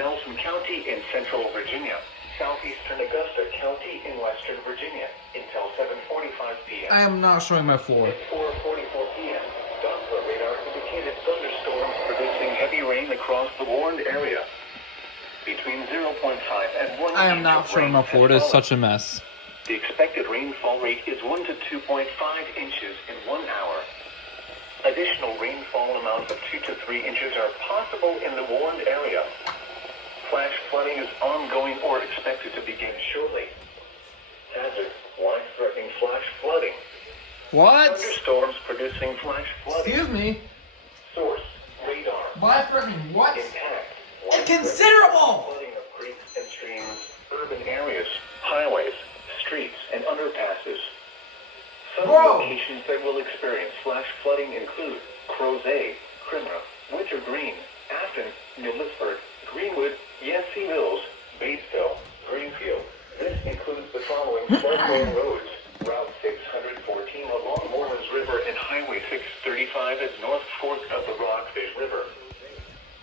Nelson County in central Virginia, southeastern Augusta County in western Virginia until 7:45 p.m. I am not showing my floor. At 4:44 p.m., Doppler radar indicated thunderstorms producing heavy rain across the warned area. Between 0.5 and 1 I am inch not of showing rain my floor. It is has fallen. such a mess. The expected rainfall rate is 1 to 2.5 inches in 1 hour. Additional rainfall amounts of 2 to 3 inches are possible in the warned area. Flash flooding is ongoing or expected to begin shortly. Hazard, life-threatening flash flooding. What? Thunderstorms producing flash flooding. Excuse me. Source, radar. Life-threatening what? Impact. Inconsiderable! Flooding of creeks and streams, urban areas, highways, streets, and underpasses. Some locations that will experience flash flooding include Crozet, Crimra, Wintergreen, Afton, New Lisford, Greenwood, Yancey Mills, Batesville, Greenfield. This includes the following floodplain roads: Route 614 along Morelands River and Highway 635 at North Fork of the Rockfish River.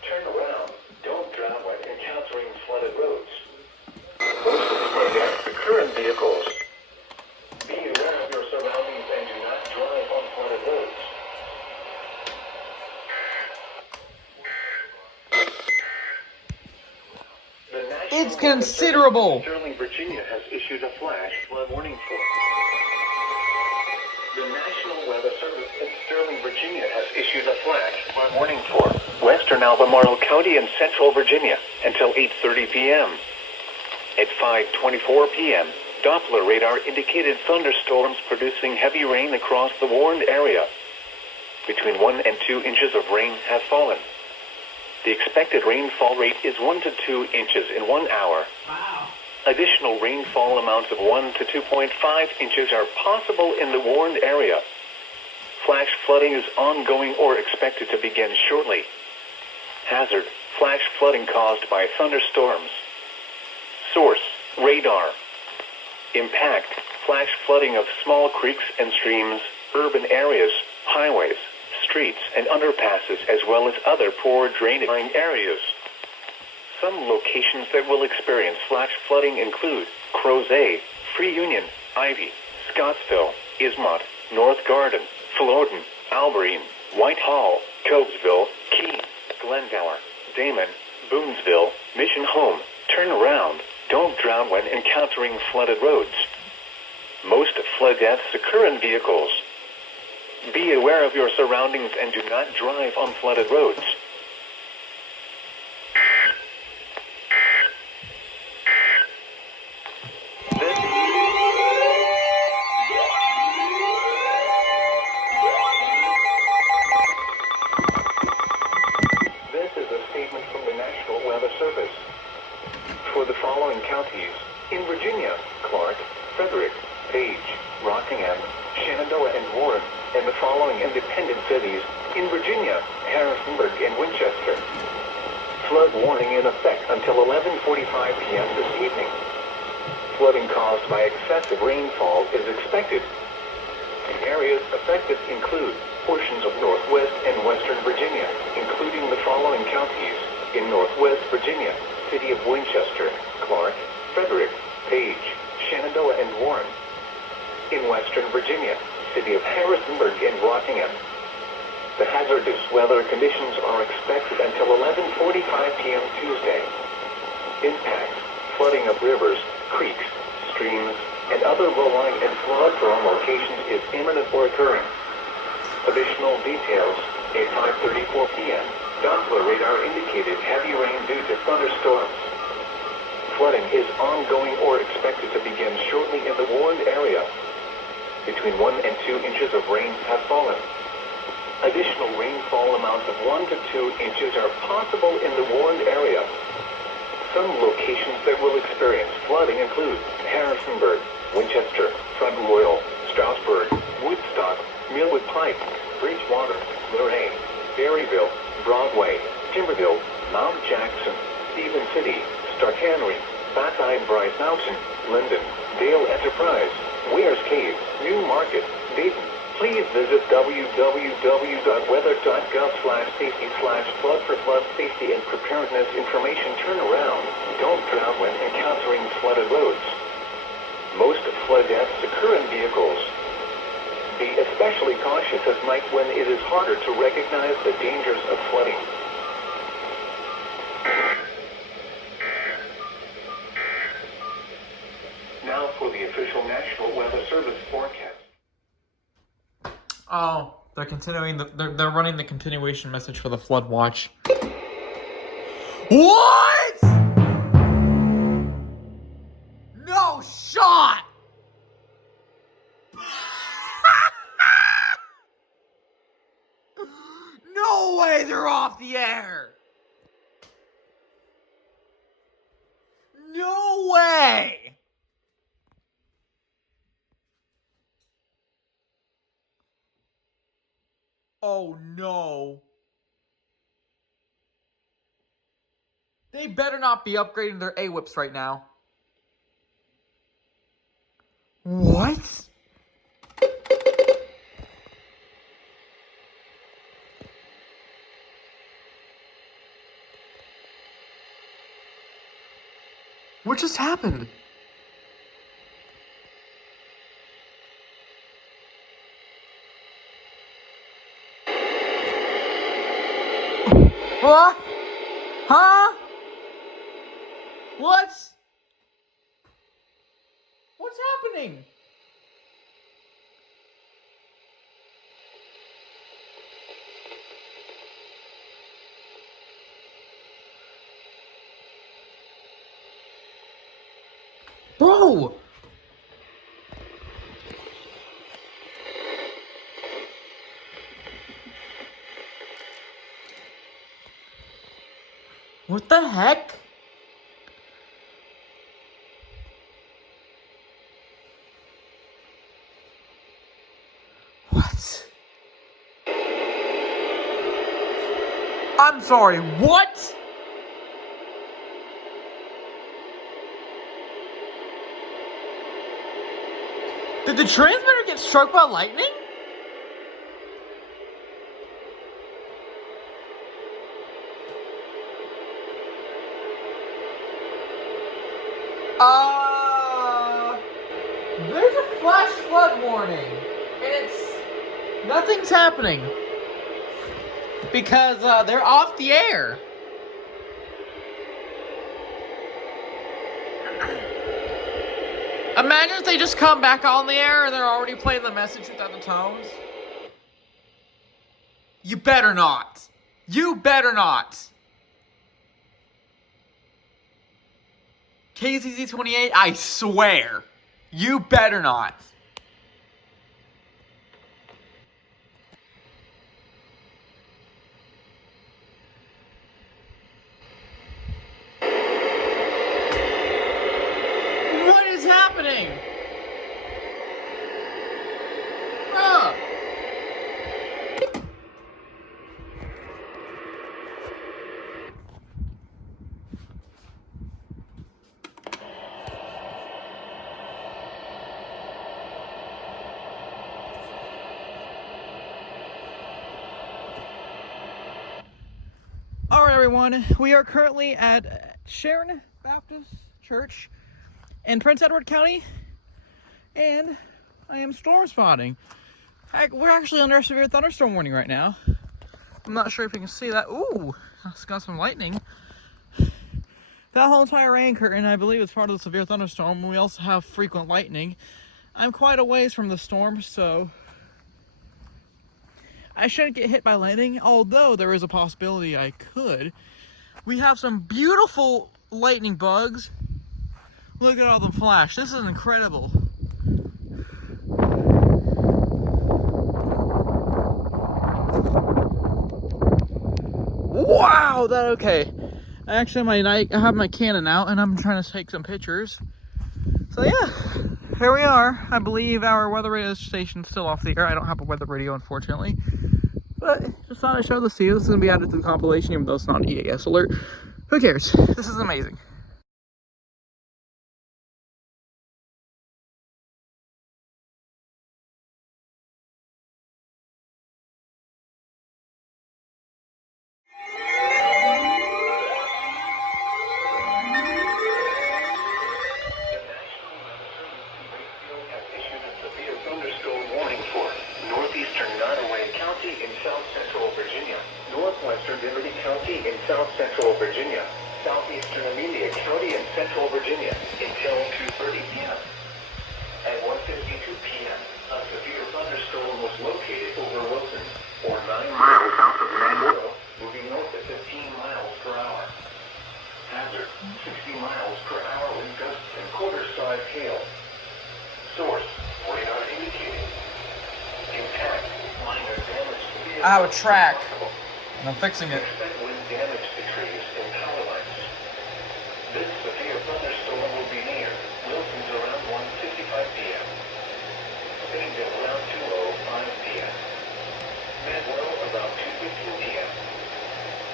Turn around. Don't drown when encountering flooded roads. Most of the flood deaths occur in vehicles. Be aware of your surroundings and do not drive on flooded roads. It's considerable. Sterling, Virginia has issued a flash flood warning for. The National Weather Service in Sterling, Virginia has issued a flash flood warning for western Albemarle County and central Virginia until 8:30 p.m. At 5:24 p.m., Doppler radar indicated thunderstorms producing heavy rain across the warned area. Between 1 and 2 inches of rain have fallen. The expected rainfall rate is 1 to 2 inches in 1 hour. Wow. Additional rainfall amounts of 1 to 2.5 inches are possible in the warned area. Flash flooding is ongoing or expected to begin shortly. Hazard, flash flooding caused by thunderstorms. Source, radar. Impact, flash flooding of small creeks and streams, urban areas, highways, streets, and underpasses, as well as other poor drainage areas. Some locations that will experience flash flooding include Crozet, Free Union, Ivy, Scottsville, Ismont, North Garden, Floden, Alberine, Whitehall, Cobesville, Keene, Glendower, Damon, Boonesville, Mission Home. Turn around. Don't drown when encountering flooded roads. Most flood deaths occur in vehicles. Be aware of your surroundings and do not drive on flooded roads. This is a statement from the National Weather Service. For the following counties, in Virginia, Clark, Frederick, Page, Rockingham, Shenandoah, and Warren, and the following independent cities, in Virginia, Harrisonburg, and Winchester. Flood warning in effect until 11:45 p.m. this evening. Flooding caused by excessive rainfall is expected. Areas affected include portions of northwest and western Virginia, including the following counties, in northwest Virginia, City of Winchester, Clark, Frederick, Page, Shenandoah, and Warren. In western Virginia, City of Harrisonburg and Rockingham. The hazardous weather conditions are expected until 11:45 p.m. Tuesday. Impacts, flooding of rivers, creeks, streams, and other low-lying and flood-prone locations is imminent or occurring. Additional details, at 5:34 p.m., Doppler radar indicated heavy rain due to thunderstorms. Flooding is ongoing or expected to begin shortly in the warned area. Between 1 and 2 inches of rain have fallen. Additional rainfall amounts of 1 to 2 inches are possible in the warned area. Some locations that will experience flooding include Harrisonburg, Winchester, Front Royal, Strasburg, Woodstock, Millwood Pike, Bridgewater, Luray, Berryville, Broadway, Timberville, Mount Jackson, Stephen City, Stark Henry, Buckeye, Bryce Mountain, Linden, Dale Enterprise, Wears Cave, New Market, Dayton. Please visit www.weather.gov/safety/flood for flood safety and preparedness information. Turn around. flooded roads. Most flood deaths occur in vehicles. Be especially cautious at night when it is harder to recognize the dangers of flooding. Now for the official National Weather Service forecast. Oh, they're continuing they're running the continuation message for the flood watch. What? No shot. No way they're off the air. No way. Oh no. They better not be upgrading their A-whips right now. What? What just happened? What? Huh? What? What's happening? Bro! What the heck? What? I'm sorry, what? Did the transmitter get struck by lightning? There's a flash flood warning, and nothing's happening because they're off the air. Imagine if they just come back on the air and they're already playing the message without the tones. You better not. You better not. KZZ28, I swear. You better not. What is happening? Bruh. All right, everyone. We are currently at Sharon Baptist Church in Prince Edward County, and I am storm spotting. We're actually under a severe thunderstorm warning right now. I'm not sure if you can see that. Ooh, it's got some lightning. That whole entire rain curtain, I believe, is part of the severe thunderstorm. We also have frequent lightning. I'm quite a ways from the storm, so I shouldn't get hit by lightning, although there is a possibility I could. We have some beautiful lightning bugs. Look at all them flash. This is incredible. Wow, okay. I have my Canon out and I'm trying to take some pictures. So yeah, here we are. I believe our weather radio station's still off the air. I don't have a weather radio, unfortunately. But just thought I'd show this to you. This is going to be added to the compilation, even though it's not an EAS alert. Who cares? This is amazing. South Central Virginia, southeastern Amelia County, and Central Virginia until 2:30 p.m. At 1:52 p.m., a severe thunderstorm was located over Wilson, or 9 miles south of Manuel, moving north at 15 miles per hour. Hazard, 60 miles per hour wind gusts and quarter-size hail. Source, radar indicating. Intact, minor damage to vehicles. I have a track, and I'm fixing it. Expect wind damage to trees and power lines. This severe thunderstorm will be near Wilson's around 1:55 p.m. Springdale around 2:05 p.m. Manuel around 2:15 p.m.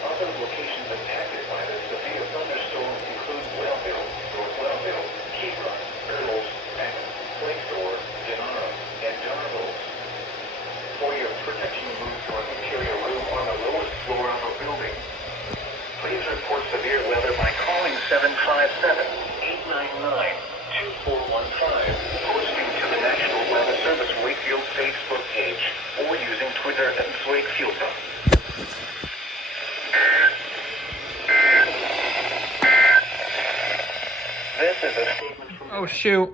Other locations impacted by this severe thunderstorm include Wellville, North Wellville, Keyra, Earls, Acton, Lake Shore, Denara, and Darville. For your protection, move to an interior room on the lowest floor of a building. Please report severe weather by calling 757-899-2415, posting to the National Weather Service Wakefield Facebook page, or using Twitter at Wakefield. This is a statement from... Oh, shoot.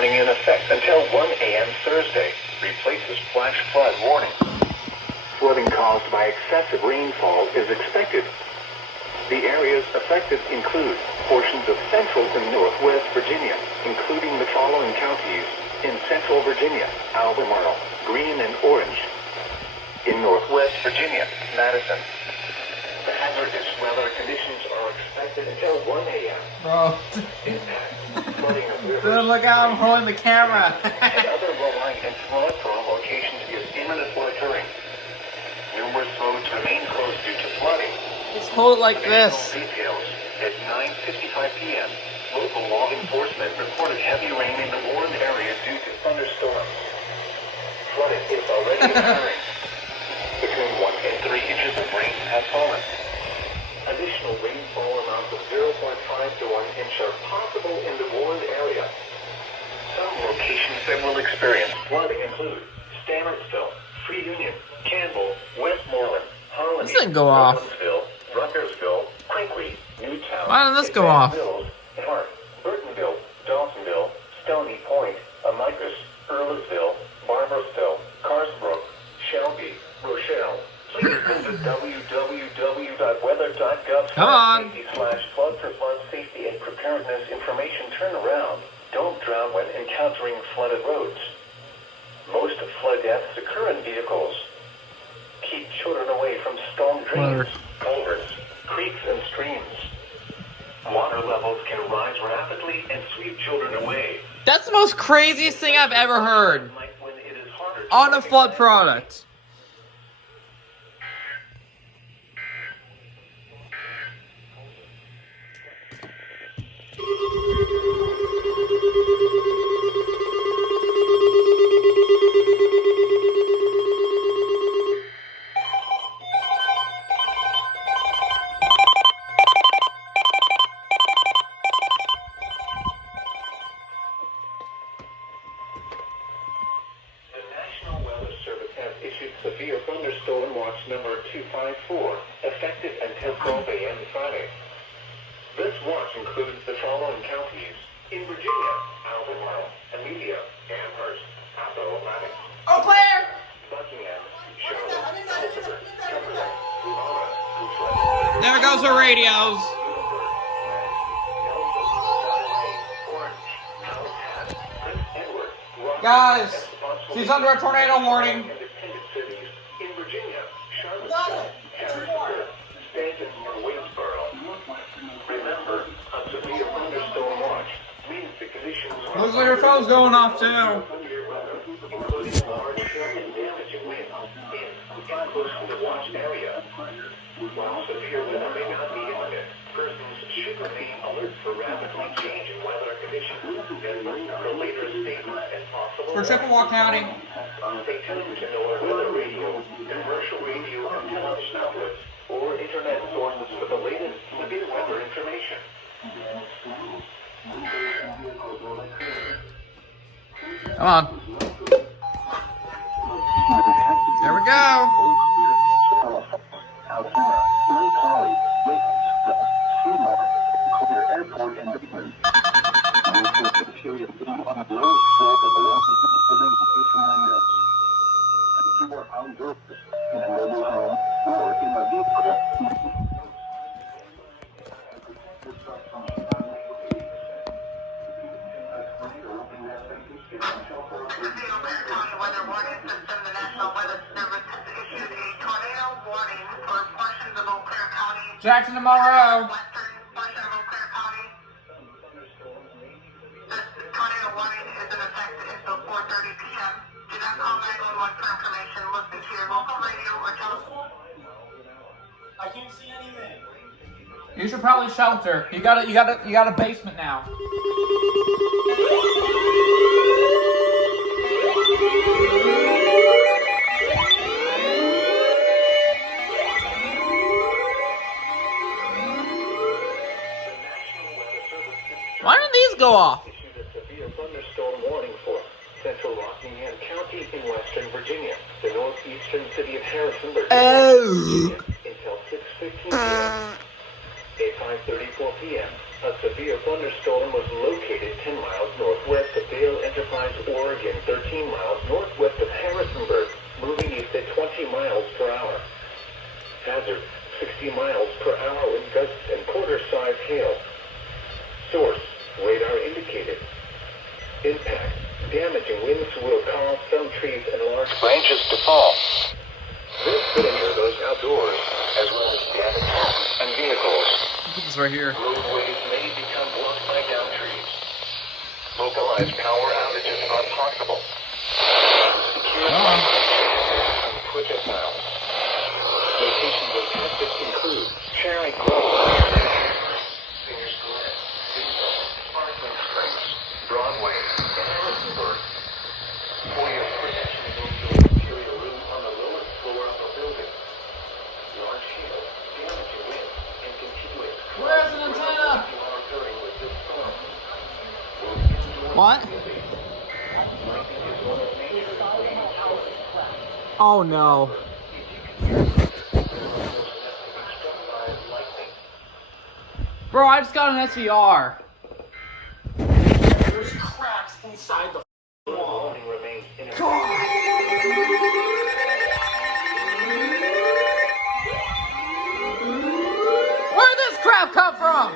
In effect until 1 a.m. Thursday, replaces flash flood warning. Flooding caused by excessive rainfall is expected. The areas affected include portions of central and northwest Virginia, including the following counties in central Virginia: Albemarle, Greene, and Orange. In northwest Virginia, Madison. The hazardous weather conditions are expected until 1 a.m. Bro. Flooding of rivers, Dude, look how I'm holding the camera. and other low-lying and flood-prone locations is imminently occurring. Numerous roads remain closed due to flooding. Just hold it like Additional this. details. At 9:55 p.m., local law enforcement reported heavy rain in the warned area due to thunderstorms. Flooding is already occurring. Between 1 and 3 inches of rain have fallen. Additional rainfall amounts of 0.5 to 1 inch are possible in the warned area. Some locations that will experience flooding include Stanardsville, Free Union, Campbell, Westmoreland, Harley, This didn't go off. Rutherfordville, Ruckersville, Quigley, Newtown, Why did this go off? Mills, Hart, Burtonville, Dawsonville, Stony Point, Amicus, Earlsville, Barbersville, Carsbrook, Shelby, Rochelle. Please visit www.weather.gov/flood for flood safety and preparedness information. Turn around. Don't drown when encountering flooded roads. Most flood deaths occur in vehicles. Keep children away from storm drains, culverts, creeks, and streams. Water levels can rise rapidly and sweep children away. That's the most craziest thing I've ever heard Like when it is harder to on a flood recognize- product. The National Weather Service has issued severe thunderstorm watch number 254, effective until 12 a.m. Friday. This watch includes the following counties in Virginia: Albemarle, Amelia, Amherst, Appomattox, Oh, Claire! Buckingham, Charlotte, Elizabeth, Cumberland, Lamar, Coupland, There goes the radios. Guys, she's under a tornado warning. Independent cities in Virginia: Charlottesville, Harrisburg, Stanton, and Waynesboro. Remember, a severe thunderstorm watch means the conditions are Looks like her phone's going off too. severe weather, including large hail and damaging wind in close to the watch area. While severe weather may not be imminent, persons remain alert for rapidly changing weather conditions and for the latest statements and possible. For Chippewa County. Stay tuned to NOAA weather radio, commercial radio and television outlets, or internet sources for the latest severe weather information. Come on. There we go. Jackson to Monroe. Tornado warning is in effect until 4:30 p.m. Do not call 911 for information. Listen to your local radio or telephone. I can't see anything. You should probably shelter. You got a basement now. Why didn't these go off? Issued a severe thunderstorm warning for central Rockingham County in western Virginia, the northeastern city of Harrisonburg, Virginia, until 6:15 p.m. At 5:34 p.m., a severe thunderstorm was located 10 miles northwest of Vail Enterprise, Oregon, 13 miles northwest of Harrisonburg, moving east at 20 miles per hour. Hazard, 60 miles per hour with gusts and quarter-size hail. Source, radar indicated. Impact, damaging winds will cause some trees and large branches to fall. This could injure those outdoors, as well as damage homes and vehicles. Put this right here. Roadways may become blocked by down trees. Localized power outages are possible. Secure and projectiles. Locations of hazards include Cherry Grove, Singers Glen, Sparkling Springs, Broadway, and Harrisonburg. For your protection, go to an interior room on the lowest floor of a building. Large hail, damaging wind, and continuous Where's an antenna? you are occurring with this storm. What? Oh no. Bro, I just got an SVR. There's cracks inside the wall. Where'd this crap come from?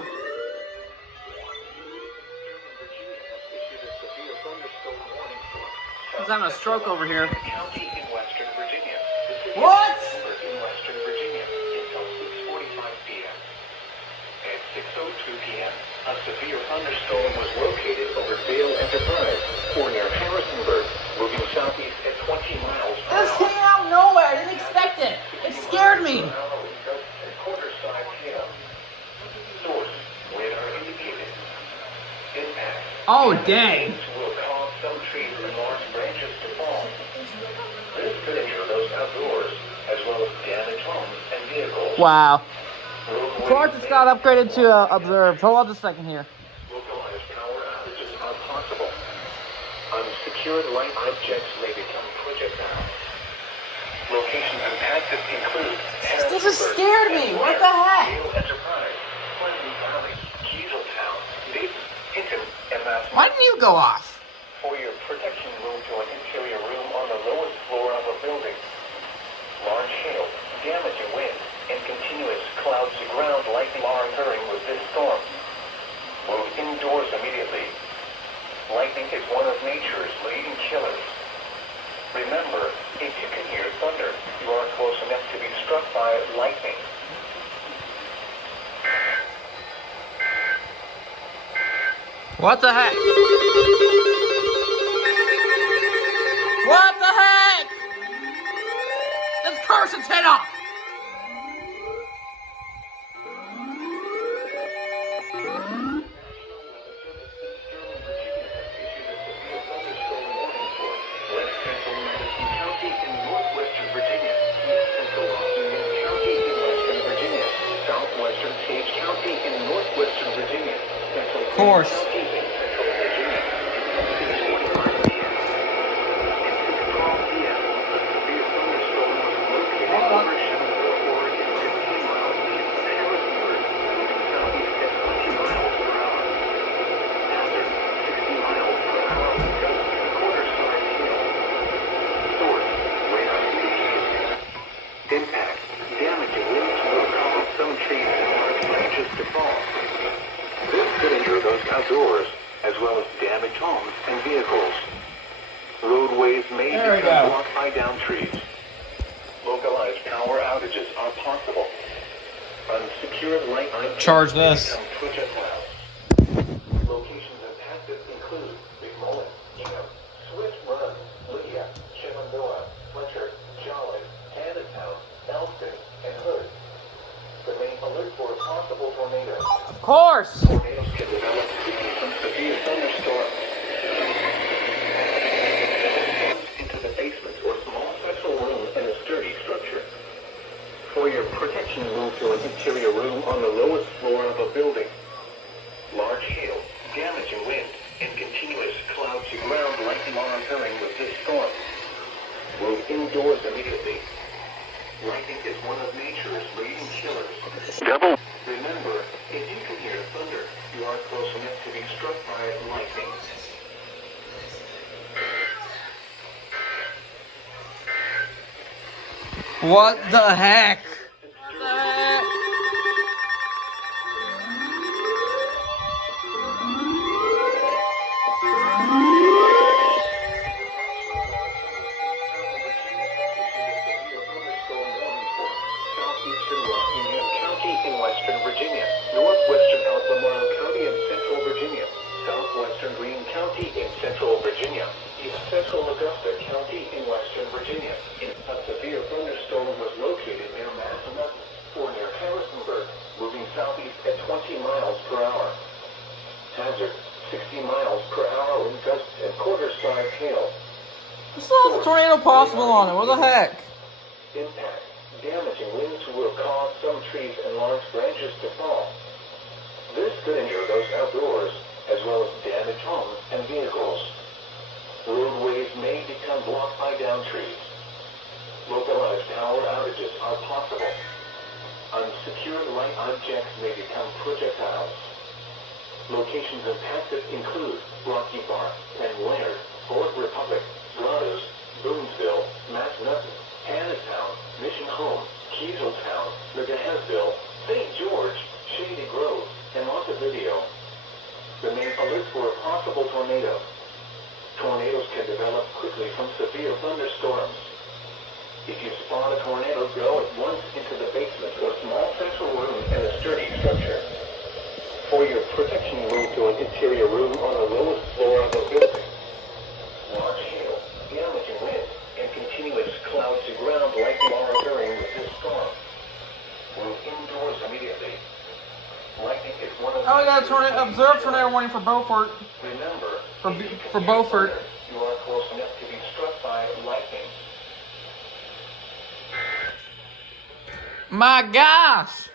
He's having a stroke over here. County in western Virginia. What? In western Virginia until 6:45 p.m. At 6:02 p.m., a severe thunderstorm was located over Vail Enterprise, or near Harrisonburg, moving southeast at 20 miles per This hour. came out of nowhere. I didn't expect it. It scared me. Quarter-size hail. Source, radar indicated. Impact. Oh, dang. Will cause some trees and large branches to fall. This could injure those outdoors, as well as damage homes and vehicles. Wow. Roadways Clark just got upgraded to observed. Hold on just a second here. Localized power outages are possible. Unsecured light objects may become projectiles. Locations impacted include This just scared me. What the heck? Vail Enterprise, Pleasant Valley, Kieseltown, Dayton, Hinton, and Mass. Why didn't you go off? For your protection, move to an interior room on the lowest floor of a building. Large hail, damaging wind, and continuous clouds to ground lightning are occurring with this storm. Move indoors immediately. Lightning is one of nature's leading killers. Remember, if you can hear thunder, you are close enough to be struck by lightning. What the heck? What the heck? This cursed antenna! course. Impact, damaging winds will cause some trees and large branches to fall. This could injure those outdoors, as well as damage homes and vehicles. Roadways may become blocked by downed trees. Localized power outages are possible. Unsecured light Charge this. become projectiles. Locations impacted include Big Mullet, Ingham, Swift Run, Lydia, Shenandoah, Fletcher, Jolly, Haddontown, Elston, and Hood. Remain alert for a possible tornado. Of course. Tornadoes can develop quickly from severe thunderstorms into the basement or small central room in a sturdy structure. For your protection, move to an interior room on the lowest floor of a building. Large hail, damaging wind, and continuous cloud-to-ground lightning are occurring with this storm. Move indoors immediately. Lightning is one of nature's leading killers. Double. Remember, if you can hear thunder, you are close enough to be struck by lightning. What the heck? In Western Virginia, northwestern Albemarle County in central Virginia, southwestern Greene County in central Virginia, east central Augusta County in western Virginia. A severe thunderstorm was located near Massillon or near Harrisonburg, moving southeast at 20 miles per hour. Hazard, 60 miles per hour wind gusts and quarter-size hail. There's still a tornado possible on it. What the heck? Impact. Damaging winds will cause some trees and large branches to fall. This could injure those outdoors, as well as damage homes and vehicles. Roadways may become blocked by downed trees. Localized power outages are possible. Unsecured light objects may become projectiles. Locations impacted include Rocky Bar, Penn Laird, Fort Republic, Grottos, Boonesville, Massanutten, Haddontown, Mission Home, Kieseltown, McGahansville, St. George, Shady Grove, and Montevideo. Remain alert for a possible tornado. Tornadoes can develop quickly from severe thunderstorms. If you spot a tornado, go at once into the basement or small central room in a sturdy structure. For your protection, move to an interior room on the lowest floor of a building. Large hail, damaging wind, and continuous cloud-to-ground lightning are occurring with this storm. Move indoors immediately. Lightning is one of Oh, we got a tornado. Observed tornado warning for Beaufort. Remember, For Beaufort. you are close enough to be struck by lightning. My gosh!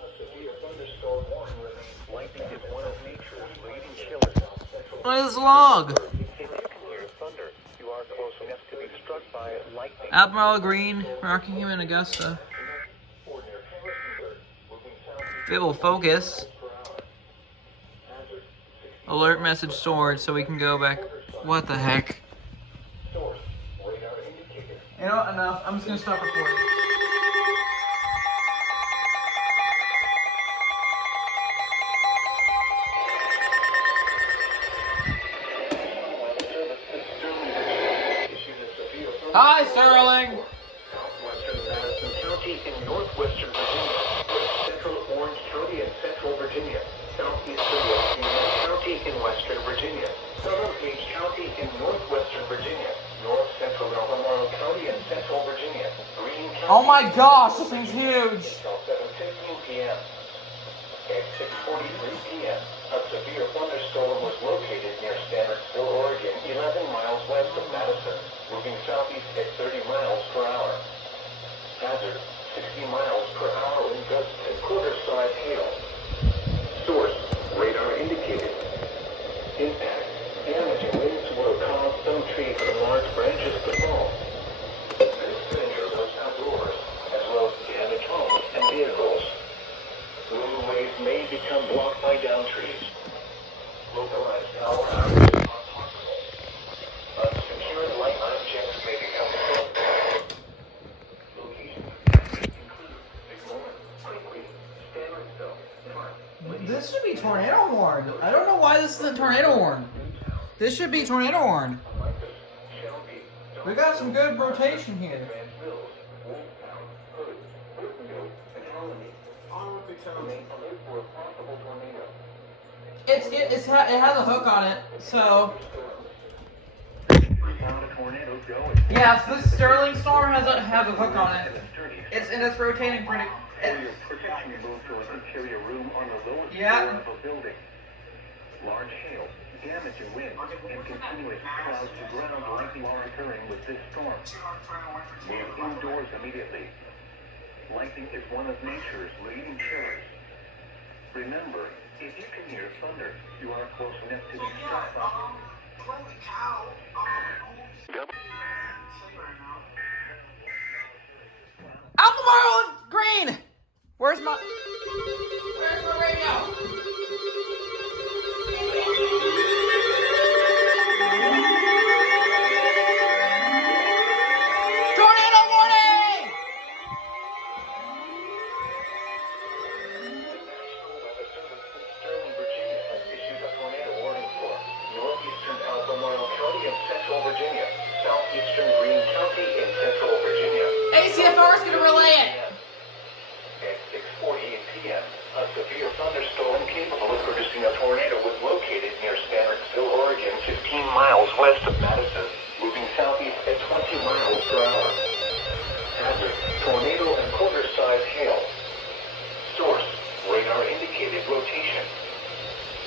A severe thunderstorm warning remains. Lightning is one of nature's leading killers. What is this log? If you can hear thunder, you are close enough to be struck by lightning. Albemarle Green, Rockingham, and Augusta. Or near Harrisonburg, moving southeast If it will focus. per hour. Hazard, 60 Alert message stored so we can go back. What the heck? source, radar indicator. You know what? Enough. I'm just gonna stop recording. Hi, Sterling. Southwestern Madison County in northwestern Virginia, west central Orange County in central Virginia, southeastern Washington County in western Virginia, southern Page County in northwestern Virginia, north central Albemarle County in central Virginia, Greene County. Oh my gosh, this thing's huge. Until 7:15 p.m. At 6:43 p.m., a severe thunderstorm was located near Stanardsville, Oregon, 11 miles west of Madison, moving southeast at 30 miles per hour. Hazard, 60 miles per hour wind gusts and quarter-size hail. Source, don't know why this isn't tornado warned. This should be tornado warned. We got some good rotation here. It has a hook on it, so yeah. So this Sterling storm has a hook on it. It's rotating pretty. Yeah. Large hail, damaging winds, and continuous clouds to ground lightning are occurring with this storm. Move indoors immediately. Lightning is one of nature's leading killers. Remember, if you can hear thunder, you are close enough to be struck by. Holy cow. Albemarle Green! Where's my radio? Tornado warning! National Weather Service in Sterling, Virginia has issued a tornado warning for northeastern Albemarle County in central Virginia, southeastern Greene County in central Virginia. ACFR is going to relay it. At 6:48 p.m., a severe thunderstorm capable of producing a tornado was located near Stanardsville, Oregon, 15 miles west of Madison, moving southeast at 20 miles per hour. Hazard, tornado and quarter-size hail. Source, radar indicated rotation.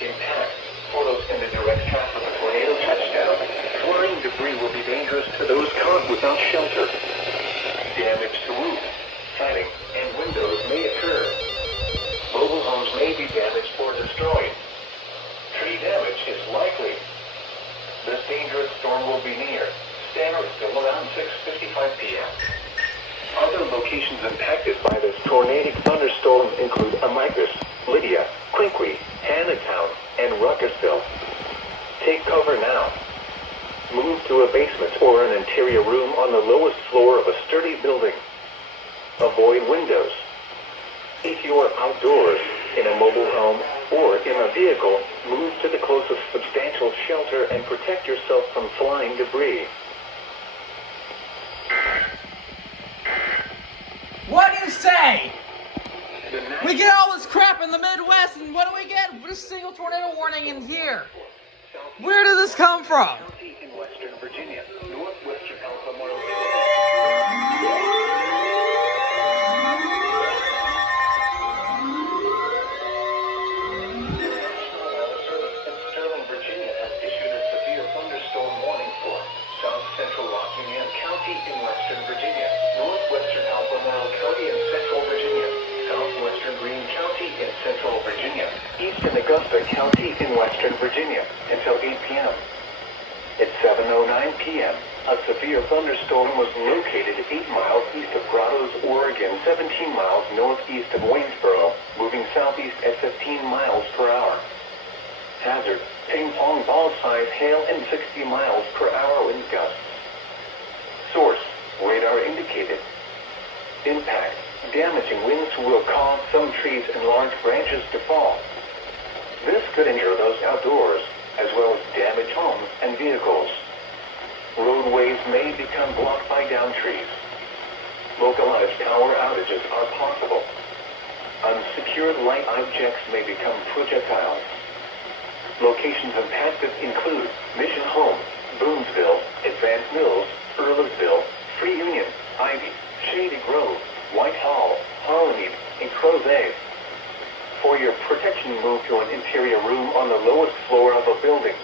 Impact, photos in the direct path of the tornado touchdown. Flying debris will be dangerous to those caught without shelter. Damage to roof, siding, and windows may occur. Mobile homes may be damaged or destroyed. Tree damage is likely. This dangerous storm will be near Stanardsville around 6:55 p.m. Other locations impacted by this tornadic thunderstorm include Amicus, Lydia, Quinqui, Hannahtown, and Ruckersville. Take cover now. Move to a basement or an interior room on the lowest floor of a sturdy building. Avoid windows. If you are outdoors, in a mobile home, or in a vehicle, move to the closest substantial shelter and protect yourself from flying debris. What do you say? We get all this crap in the Midwest, and what do we get? Just a single tornado warning in here. Where did this come from? County in western Virginia, northwestern Albemarle. The National Weather Service in Sterling, Virginia has issued a severe thunderstorm warning for south central Rockingham County in western Virginia, northwestern Albemarle County in central Virginia, southwestern Greene County in central Virginia, eastern Augusta County in western Virginia until 8 p.m. At 7:09 p.m., a severe thunderstorm was located 8 miles east of Grottoes, Oregon, 17 miles northeast of Waynesboro, moving southeast at 15 miles per hour. Hazard, ping-pong ball-size hail and 60 miles per hour wind gusts. Source, radar indicated. Impact, damaging winds will cause some trees and large branches to fall. This could injure those outdoors, as well as damage homes and vehicles. Roadways may become blocked by downed trees. Localized power outages are possible. Unsecured light objects may become projectiles. Locations impacted include Mission Home, Boonesville, Advanced Mills, Earlsville, Free Union, Ivy, Shady Grove, Whitehall, Hollymead, and Crozet. For your protection, move to an interior room on the lowest floor of a building.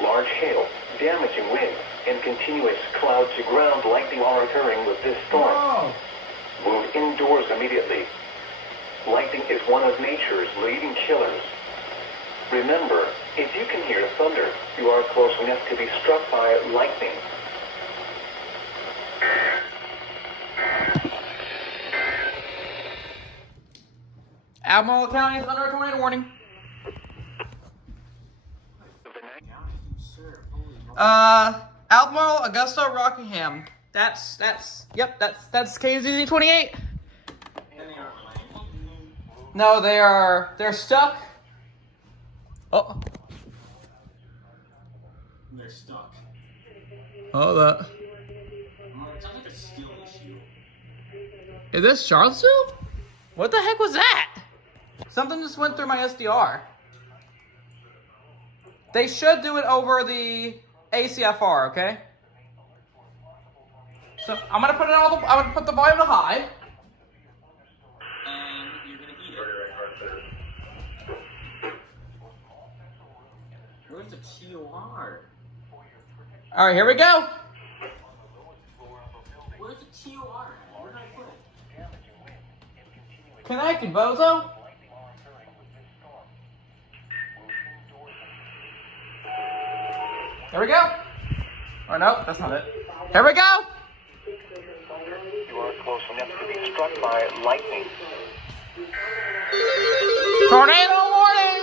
Large hail, damaging winds, and continuous cloud-to-ground lightning are occurring with this storm. Whoa. Move indoors immediately. Lightning is one of nature's leading killers. Remember, if you can hear thunder, you are close enough to be struck by lightning. Albemarle County is under a tornado warning. Albemarle, Augusta, Rockingham. That's KZZ 28. No, they're stuck Oh. They're stuck. Oh, that. It sounds like a skill issue. Is this Charlottesville? What the heck was that? Something just went through my SDR. They should do it over the ACFR, okay? So I'm gonna put it I'm gonna put the volume to high. And you're gonna eat it. Where's the TOR? All right, here we go. Where's the TOR? Where did I put it? Connected, bozo. Here we go. Oh no, that's not it. Here we go. You are close enough to be struck by lightning. Tornado warning.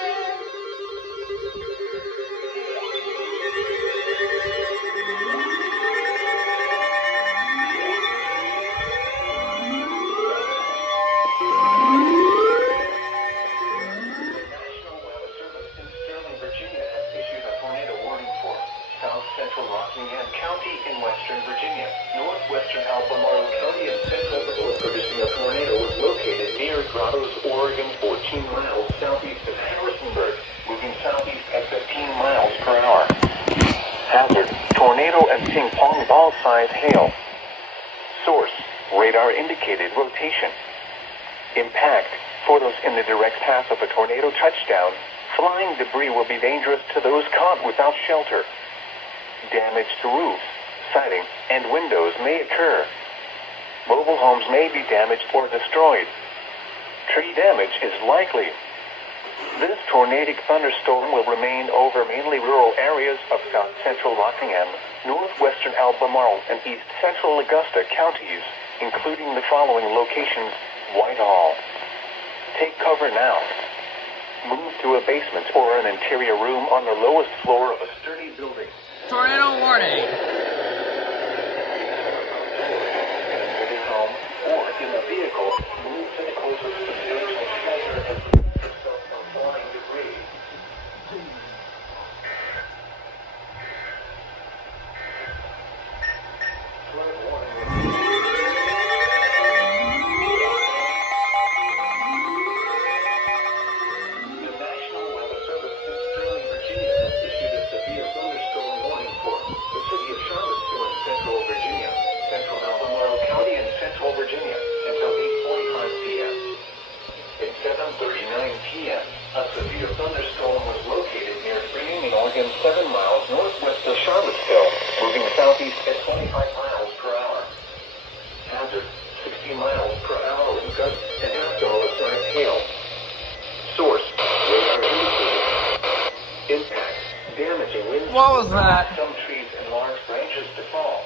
National Weather Service in Sterling, Virginia has issued a tornado warning for South Central Rockingham County in Western Virginia. Northwestern Albemarle County and Central Virginia producing a tornado was located near Grottoes, Oregon, 14 miles southeast of Harrisonburg, moving southeast at 15 miles per hour. Hazard, tornado and ping pong ball size hail. Source, radar indicated rotation. Impact, photos in the direct path of a tornado touchdown. Flying debris will be dangerous to those caught without shelter. Damage to roofs, siding, and windows may occur. Mobile homes may be damaged or destroyed. Tree damage is likely. This tornadic thunderstorm will remain over mainly rural areas of south central Rockingham, northwestern Albemarle, and east central Augusta counties, including the following locations: Whitehall. Take cover now. Move to a basement or an interior room on the lowest floor of a sturdy building. Tornado warning. In a home or in a vehicle, move to the closest substantial shelter and protect yourself from flying debris. Flood warning. The National Weather Service in Sterling, Virginia has issued a severe thunderstorm warning for the city of Charlottesville in central Virginia, central Albemarle County and central Virginia until 8:45 p.m. At 7:39 p.m., a severe thunderstorm was located near Freeman, Oregon, 7 miles northwest of Charlottesville, moving southeast at 25 miles per hour. Hazard, 60 miles per hour with gusts and half-dollar-sized hail. Source, radar indicated. Impact, damaging winds. What was that? Some trees and large branches to fall.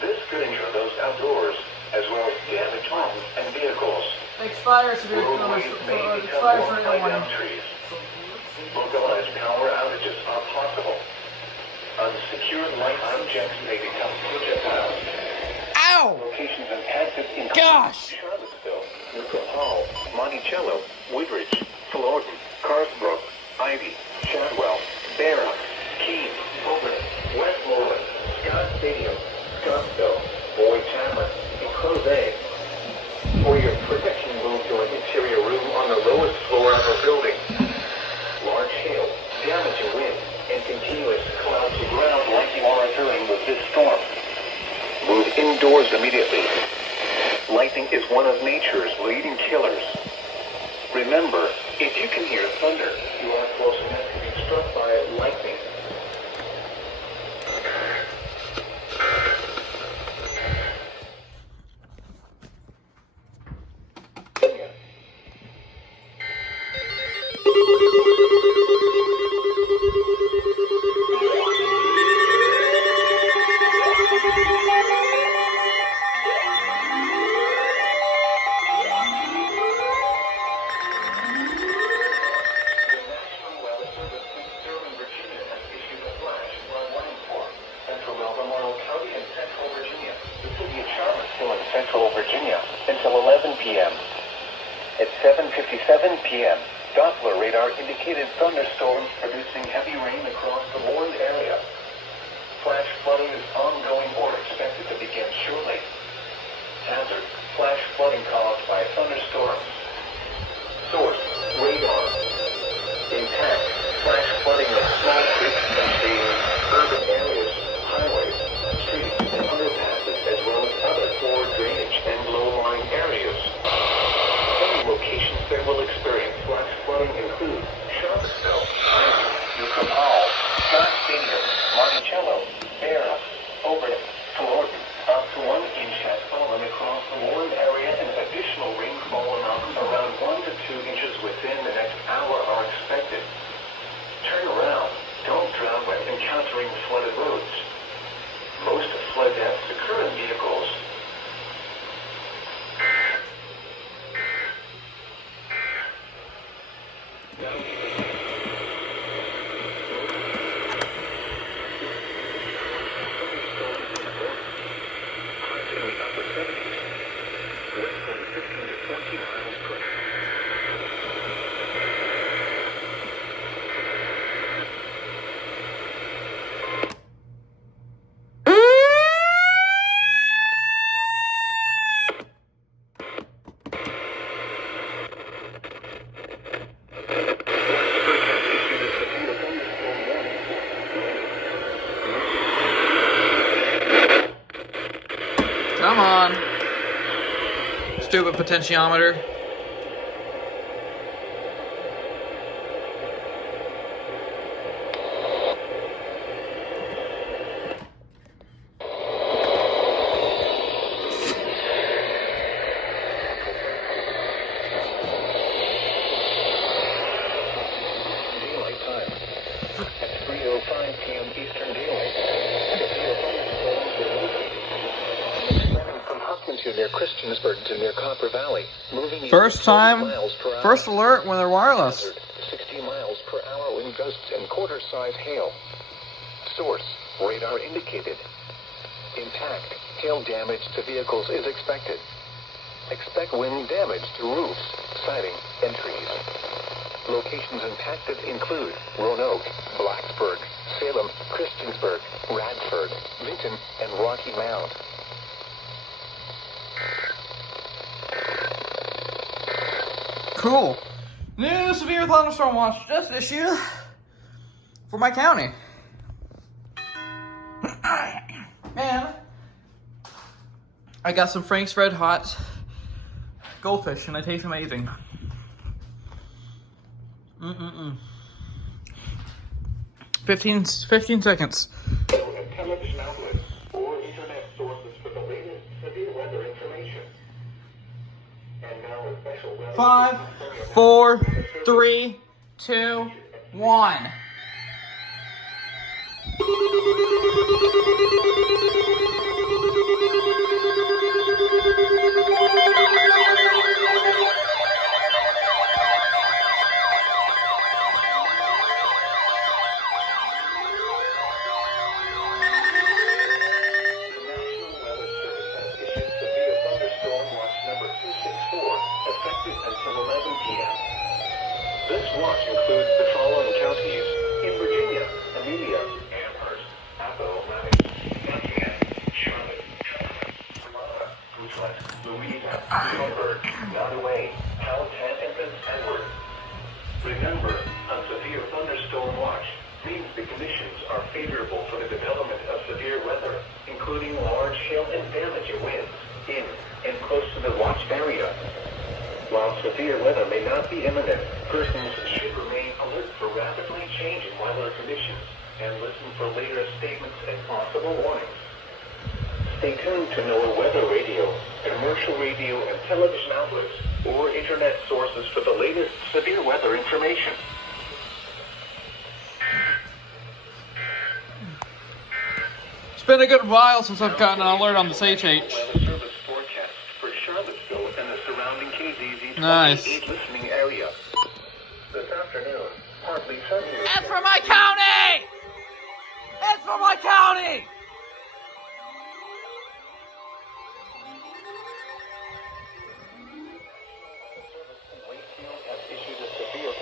This could injure those outdoors, as well as damage homes and vehicles. Expires severe Roadways may become expires blocked tornado by down warning. trees. Localized power outages are possible. Unsecured light objects may become projectiles. Ow! Locations impacted in Gosh! Charlottesville, Newcomb Hall, Monticello, Woodridge, Fullerton, Carsbrook, Ivy, Shadwell, Barra, Keene, Fulton, Westmoreland, Scott Stadium, Scottsville, Boyd Chandler, and Crozet. For your protection, move to an interior room on the lowest floor of a building. Large hail, damaging wind, and continuous cloud to ground like you are during this storm. Move indoors immediately. Lightning is one of nature's leading killers. Remember, if you can hear thunder, you are close enough to be struck by lightning. Central Virginia until 11 p.m. At 7:57 p.m., Doppler radar indicated thunderstorms producing heavy rain across the warned area. Flash flooding is ongoing or expected to begin shortly. Hazard, flash flooding caused by thunderstorms. Source, radar. Impact, flash flooding of small creeks and streams, urban areas, highways, streets, and underpasses, as well as other poor drainage and low-lying areas. Many locations that will experience flash flooding include Charlottesville, Yucca Falls, Scott Stadium, Monticello, Bear, Oberlin, Florida. Up to 1 inch has fallen across the warned area, and additional rainfall amounts around 1 to 2 inches within the next hour are expected. Turn around. Don't drown when encountering flooded roads. Most flood deaths occur in vehicles. Come on. Stupid potentiometer. Daylight time. At 3:05 p.m. Eastern Daylight. From Hopkins near Christiansburg to near Copper Valley. Moving First time, 40 miles per hour. first alert when they're wireless. 60 miles per hour wind gusts and quarter-size hail. Source, radar indicated. Impact, hail damage to vehicles is expected. Expect wind damage to roofs, siding, and trees. Locations impacted include Roanoke, Blacksburg, Salem, Christiansburg, Radford, Vinton, and Rocky Mount. Cool. New severe thunderstorm watch just issued for my county. And I got some Frank's Red Hot goldfish, and they taste amazing. 15 seconds. Television outlets or internet sources for the latest severe weather information. And now a special weather 5, 4, 3, 2, 1. This watch includes the following counties in Virginia: Amelia, Amherst, Appomattox, Buckingham, Charlotte, Savannah, Bridgeland, Louisa, Coburg, Nottoway, Powhatan, and Prince Edward. Remember, a severe thunderstorm watch means the conditions are favorable for the development of severe weather, including large hail and damaging winds in and close to the watched area. While severe weather may not be imminent, persons should remain alert for rapidly changing weather conditions and listen for later statements and possible warnings. Stay tuned to NOAA Weather Radio, commercial radio and television outlets, or internet sources for the latest severe weather information. It's been a good while since I've gotten an alert on this HH. Weather Service forecast for Charlottesville and the surrounding KZZ 28 Nice. listening area. This afternoon, partly sunny. It's for my county! It's for my county! Wakefield has issued a severe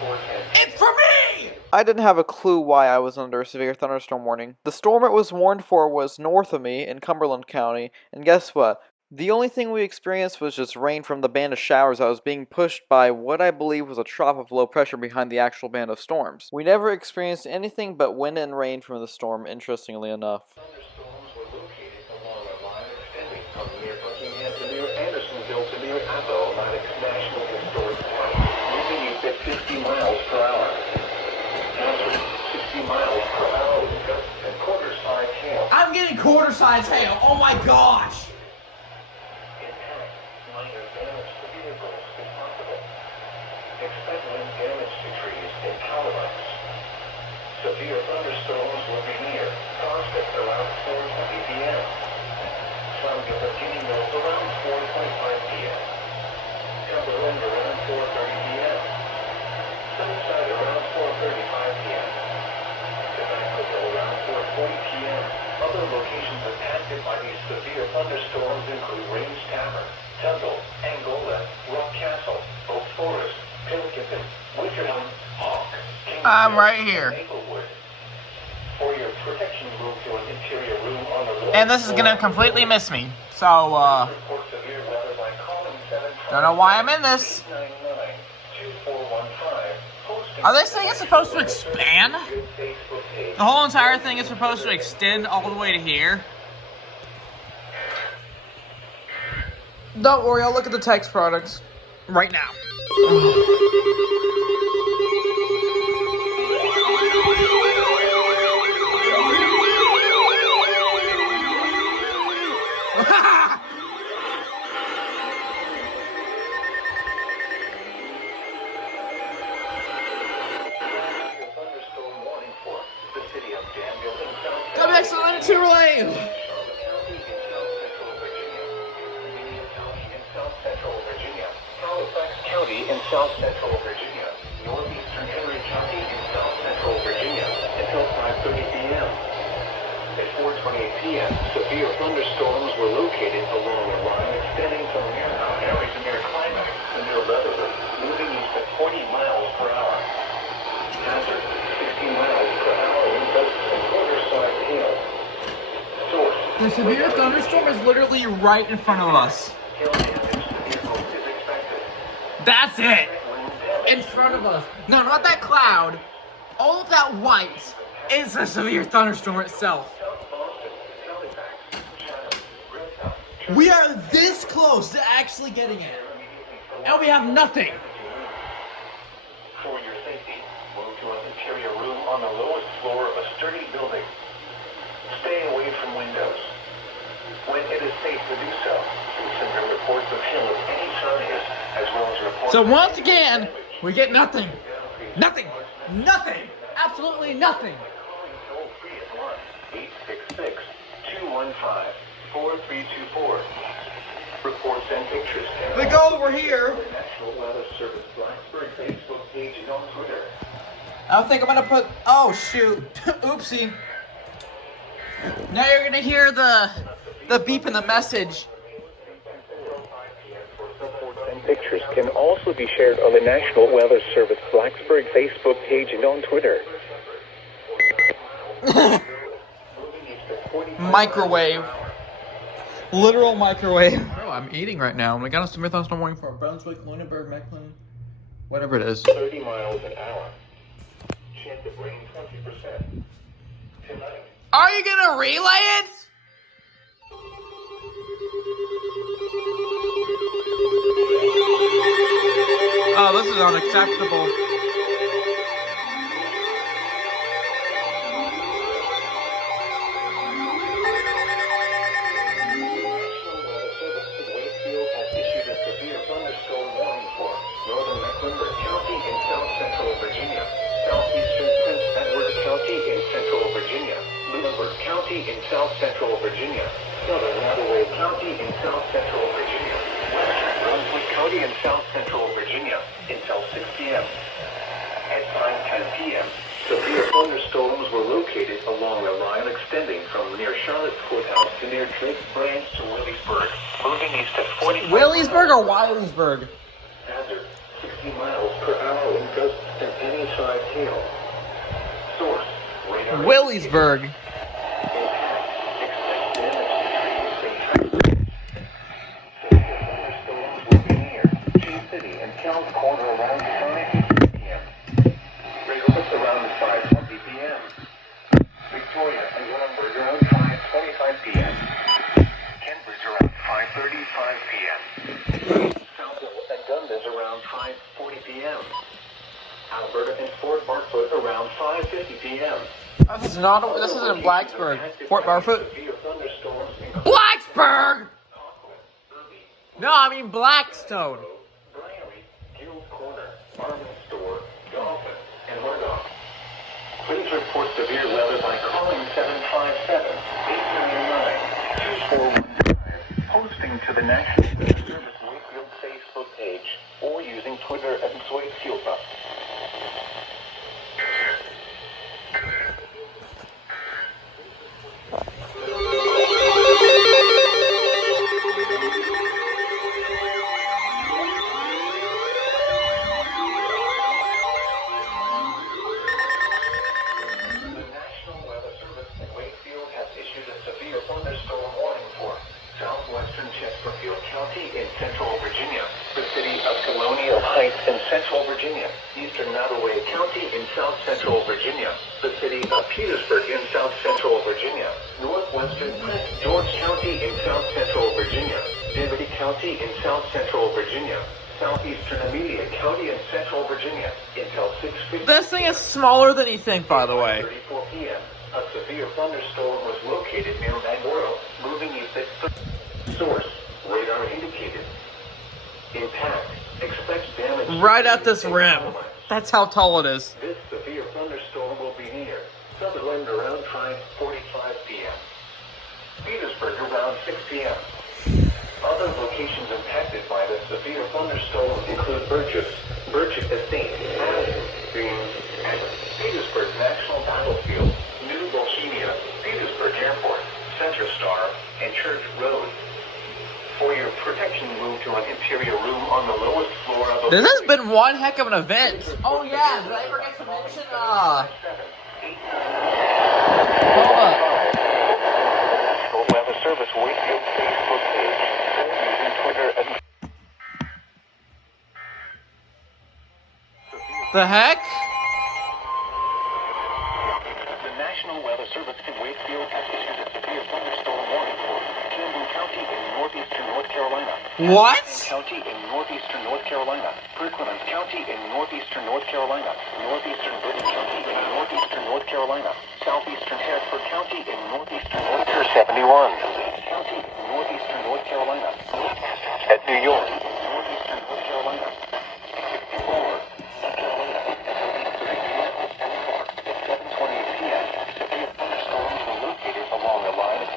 It's for me! I didn't have a clue why I was under a severe thunderstorm warning. The storm it was warned for was north of me in Cumberland County, and guess what? The only thing we experienced was just rain from the band of showers that was being pushed by what I believe was a trough of low pressure behind the actual band of storms. We never experienced anything but wind and rain from the storm, interestingly enough. Thunderstorms were located along a line extending from near Buckingham to near Andersonville to near Appomattox National Historic Park, moving east at 50 miles per hour. Hazard 60 miles per hour with gusts and quarter-size hail. I'm getting quarter-size hail, oh my gosh! Minor damage to vehicles if possible. Expect wind damage to trees and power lines. Severe thunderstorms will be near, constant around 4:20 p.m. Some beginning of around 4:25 p.m. Cumberland around 4:30 p.m. Sunside around 4:35 p.m. Tobacco around 4:40 p.m. Other locations impacted by these severe thunderstorms include Range Tavern, Temple, Angola, Rock Castle, Oak Forest, Pilkington, Wickham, Hawk, I'm right here. Maplewood. For your protection, move to an interior room on the lowest And this is gonna floor. completely miss me. So, Report severe weather by calling 755 don't know why I'm in this. 899-2415. Posting Are they saying it's supposed to expand? your Facebook page. The whole entire thing is supposed to extend all the way to here. Don't worry, I'll look at the text products right now. Thunderstorm warning for the city of Danville in South WX92 relay! Halifax County in South Central Virginia, Northeastern Henry County in South Central Virginia, until 5:30 p.m. At 4:28 p.m., severe thunderstorms were located along a line extending from near Mount Airy to near Climax to near Leatherwood, moving east at 40 miles per hour. Hazard 60 miles per hour in gusts and quarter-size hail. Source: The severe thunderstorm is literally right in front of us. hail damage to vehicles is expected. That's it! Wind damage In front of us. No, not that cloud. All of that white is the severe thunderstorm itself. South Boston, Halifax, Chatham, Greentown, We are this close to actually getting it. And we have nothing. For your safety, move to an interior room on the lowest floor of a sturdy building. Stay away from windows. When it is safe to do so, send reports of hail of any size, as well as reports So of once again, we get nothing. Nothing. Nothing. Absolutely nothing. calling toll-free at 1-866-215-4324. Reports and pictures can We go over here. the National Weather Service Blacksburg Facebook page and on Twitter. I think I'm gonna put. Oh shoot! Oopsie. Now you're gonna hear the beep in the message. Reports and pictures can also be shared on the National Weather Service Blacksburg Facebook page and on Twitter. Microwave. Literal microwave. Oh, I'm eating right now. I got a severe thunderstorm warning for Brunswick, Lunenburg, Mecklen, whatever it is. 30 miles an hour. Chance of rain 20%. Tonight. Are you gonna relay it? Oh, this is unacceptable. National Weather Service in Wakefield has issued a severe thunderstorm warning for northern Mecklenburg County in south central Virginia, southeastern Prince Edward County in central Virginia, Lunenburg County in south central Virginia, southern Nottoway County in south central Virginia, western Brunswick County in south central Virginia until 6 p.m. At 5:10 p.m., severe thunderstorms were located along a line extending from near Charlotte Courthouse to near Drake Branch to Williesburg, moving east at 40 Williesburg or Williamsburg? hazard 60 miles per hour in gusts and side tail. Source, radar. Williesburg. City and Kells Corner around 5 p.m. Rehoboth around 5:20 p.m. Victoria and Lunenburg around 5:25 p.m. Cambridge around 5:35 p.m. Southville and Dundas around 5:40 p.m. Alberta and Fort Barfoot around 5:50 p.m. This is not. This is in Blacksburg. Fort Barfoot. Blacksburg. No, I mean Blackstone. Please report severe weather by calling 757-899-2415, posting to the National Weather Service Wakefield Facebook page, or using Twitter at Wakefield. In central Virginia, the city of Colonial Heights in central Virginia, eastern Nottoway County in south central Virginia, the city of Petersburg in south central Virginia, northwestern Prince George County in south central Virginia, Liberty County in south central Virginia, southeastern Amelia County in central Virginia, until 6:50. This thing is smaller than you think, by the way. 34 p.m. A severe thunderstorm was located near Memorial, moving east at source. Radar indicated. Impact. Expect damage. Right at this rim. That's how tall it is. This severe thunderstorm will be near Sutherland around 5:45 p.m. Petersburg around 6 p.m. Other locations impacted by the severe thunderstorm include Burgess Estate, Madison, Greens, Petersburg National Battlefield, New Bolshevia, Petersburg Airport, Center Star, and Church Road. For your protection, move to an interior room on the lowest floor of the... This has been one heck of an event. Oh yeah, did I forget to mention, hold up. National Weather Service Wakefield Facebook page, or using Twitter at... The heck? The National Weather Service in Wakefield has issued a severe thunderstorm warning for Camden County in northeastern North Carolina. What? County in northeastern North Carolina. Perkins County in northeastern North Carolina. Northeastern British County in northeastern North Carolina. Southeastern Harrisburg County in northeastern North Carolina. 71. County in northeastern North Carolina. At New York. Northeastern North Carolina. 54. 7:28 p.m. Severe thunderstorms were located along the line of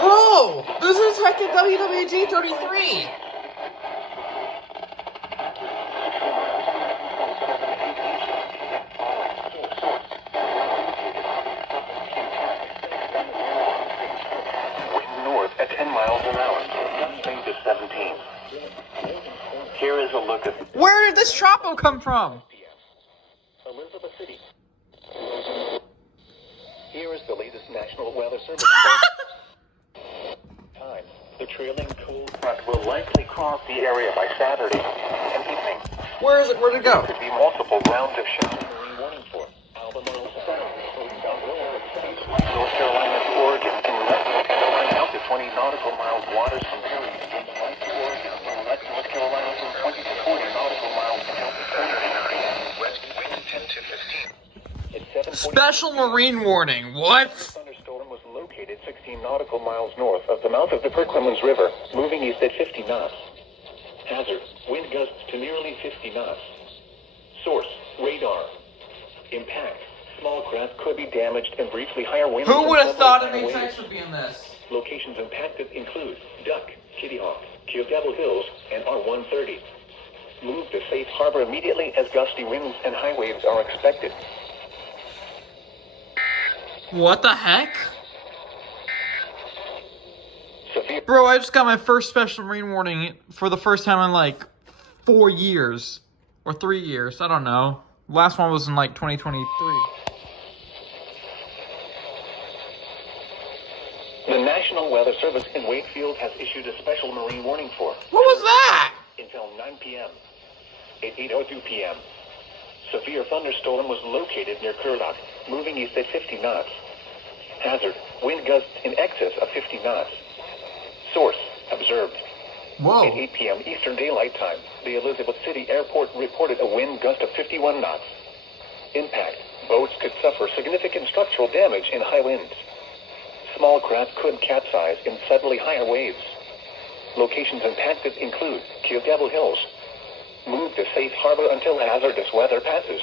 Oh! This is heckin' WWG 33! Wind north at 10 miles an hour, gusting to 17. Here is a look at Where did this tropo come from? Elizabeth City. Here is the latest National Weather Service. Time. The trailing cold front will likely cross the area by Saturday and evening. Where is it? Where'd it go? There could be multiple rounds of showers. Warning for Albemarle Sound, North Carolina to Oregon, and West North Carolina out to 20 nautical miles waters from Perry to West Oregon, and West North Carolina from 20 to 40 nautical miles out to Perry. West wind 10 to 15. At 7:40. Special marine warning. What? Thunderstorm was located 16 nautical miles north of the mouth of the Perkins River, moving east at 50 knots. Hazard, wind gusts to nearly 50 knots. Source, radar. Impact, small craft could be damaged and briefly higher winds. Who would have thought of any text would be in this? Locations impacted include Duck, Kitty Hawk, Devil Hills, and R-130. Move to safe harbor immediately as gusty winds and high waves are expected. What the heck? Severe Bro, I just got my first special marine warning for the first time in like 4 years. Or 3 years, I don't know. Last one was in like 2023. The National Weather Service in Wakefield has issued a special marine warning for What was that? until 9 p.m. At 8:02 p.m. Severe thunderstorm was located near Currituck, moving east at 50 knots. Hazard, wind gusts in excess of 50 knots. Source, observed. Whoa. At 8 p.m. Eastern Daylight Time, the Elizabeth City Airport reported a wind gust of 51 knots. Impact, boats could suffer significant structural damage in high winds. Small craft could capsize in suddenly higher waves. Locations impacted include Kiogabo Hills. Move to safe harbor until hazardous weather passes.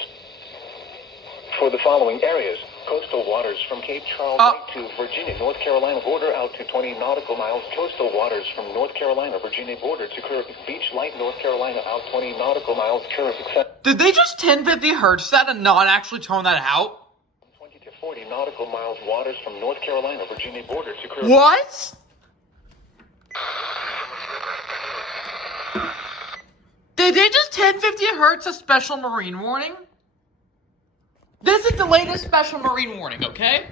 For the following areas, coastal waters from Cape Charles Lake to Virginia, North Carolina border out to 20 nautical miles. Coastal waters from North Carolina, Virginia border to Currituck Beach, Light, North Carolina out 20 nautical miles. Currituck. Did they just 1050 hertz that and not actually tone that out? 20 to 40 nautical miles waters from North Carolina, Virginia border to Currituck. What? Did they just 1050 hertz a special marine warning? This is the latest special marine warning, okay?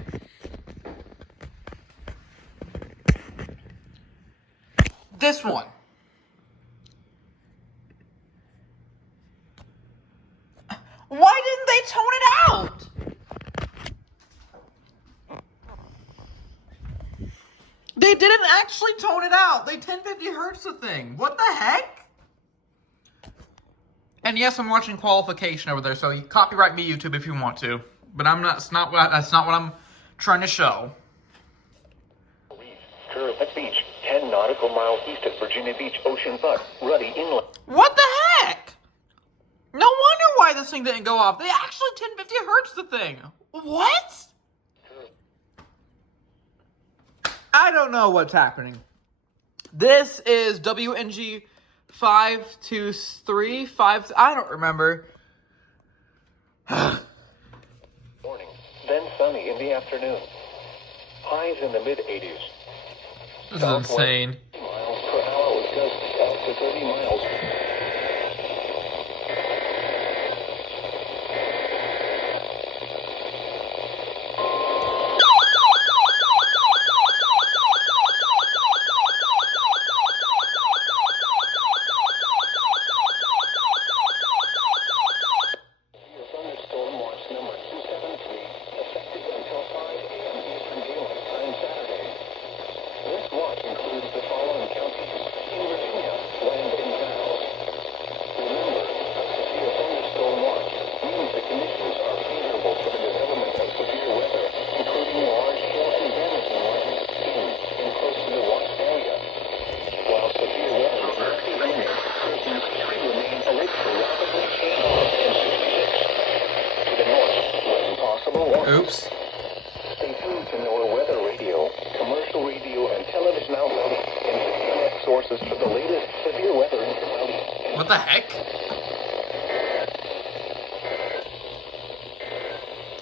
This one. Why didn't they tone it out? They didn't actually tone it out. They 1050 hertz the thing. What the heck? And yes, I'm watching qualification over there, so you copyright me, YouTube, if you want to. But I'm not. That's not what I'm trying to show. Currituck Beach, 10 nautical miles east of Virginia Beach, Ocean Butte, Ruddy Inlet. What the heck? No wonder why this thing didn't go off. They actually 1050 hertz the thing. What? I don't know what's happening. This is WNG 523 I don't remember. Morning, then sunny in the afternoon. Highs in the mid-80s. This is insane. Miles per hour with gusts up to 30 miles. Thunderstorm watch number 273, effective until 5 a.m. Eastern Daylight Time Saturday. This watch includes the following counties. In Virginia, land and vowels. Remember, a severe thunderstorm watch means the conditions are favorable for the development of severe weather, including large hail and damaging watches in close to the watch area. While severe weather may not be imminent, persons should remain alert for rapidly changing and 66. To the north, when possible, Oops. stay tuned to NOAA weather radio, commercial radio, and television outlets, and internet sources for the latest severe weather information. What the heck?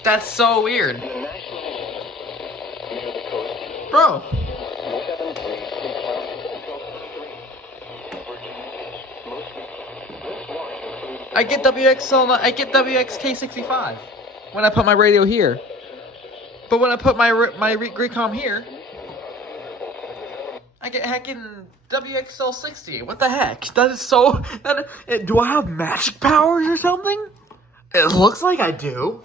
That's so weird. The national near the coast. Bro. 736 miles until 3. Virginia Beach, mostly. This watch includes I get WXK65 when I put my radio here. But when I put my Recom here, I get heckin' WXL60. What the heck? That is so... do I have magic powers or something? It looks like I do.